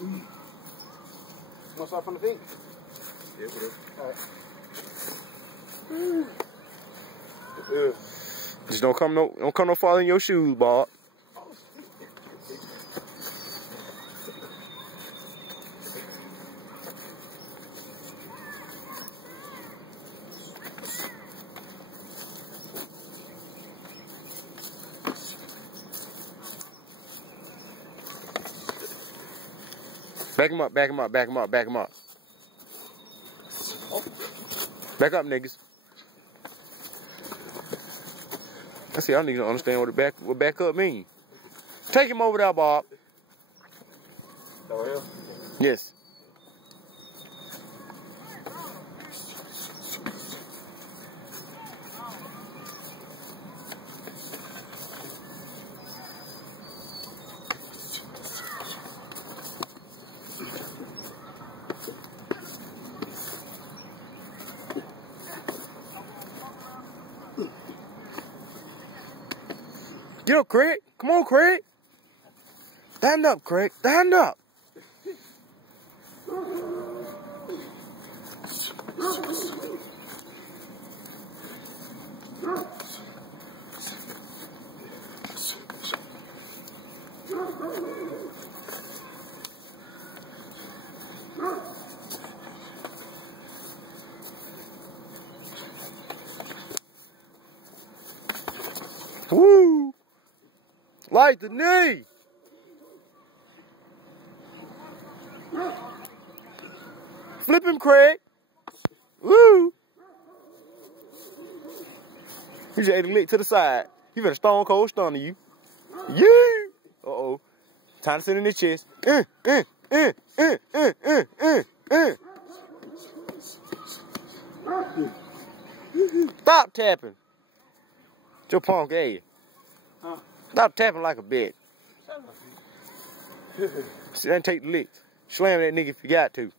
Want to start from the feet? Yeah, whatever. Alright. Just don't come no farther in your shoes, Bob. Back him up, back him up, back him up, back him up. Back up, niggas. I see, y'all niggas don't understand what back up mean. Take him over there, Bob. Over here? Yes. Get up, Craig. Come on, Craig. Stand up, Craig. Stand up. Woo! Light the knee! Flip him, Craig! Woo! He just ate a lick to the side. He better stone cold stun you. Yeah! Uh-oh. Time to sit in his chest. Stop tapping. Your punk ass. Huh? Stop tapping like a bitch. See, then take the lick. Slam that nigga if you got to.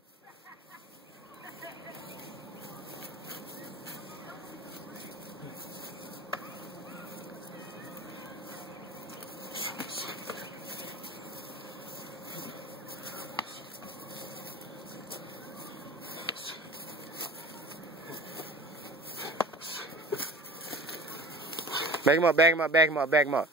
Back him up, back him up, back him up, back him up.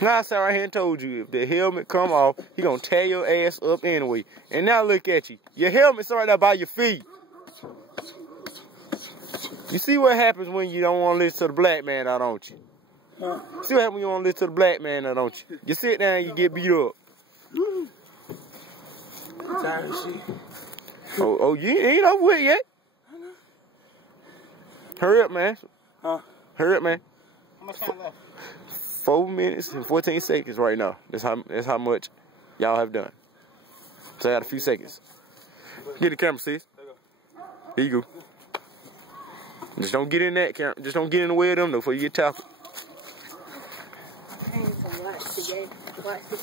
Now I sat right here and told you, if the helmet come off, he gonna tear your ass up anyway. And now look at you. Your helmet's right there by your feet. You see what happens when you don't want to listen to the black man now, don't you? Huh? See what happens when you want to listen to the black man now, don't you? You sit down and you get beat up. Tired of shit. Oh, you ain't over with yet. Hurry up, man. Huh? Hurry up, man. How much time left? 4 minutes and 14 seconds right now. That's how much y'all have done. So I got a few seconds. Get the camera, sis. Here you go. Just don't get in that camera. Just don't get in the way of them though before you get tackled. I need to watch the game. Watch the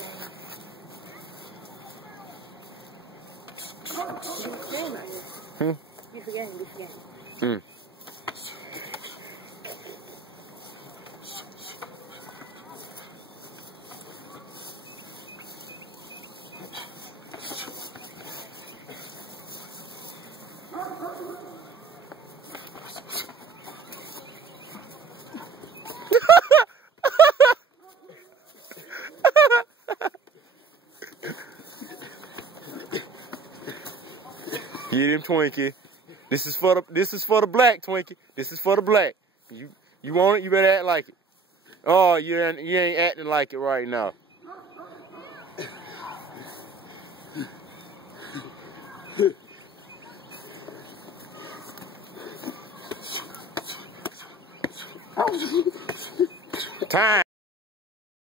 game. You forgetting about this. You forgetting. Get him, Twinkie. This is for the black, Twinkie. This is for the black. You want it, you better act like it. Oh, you ain't acting like it right now. Time.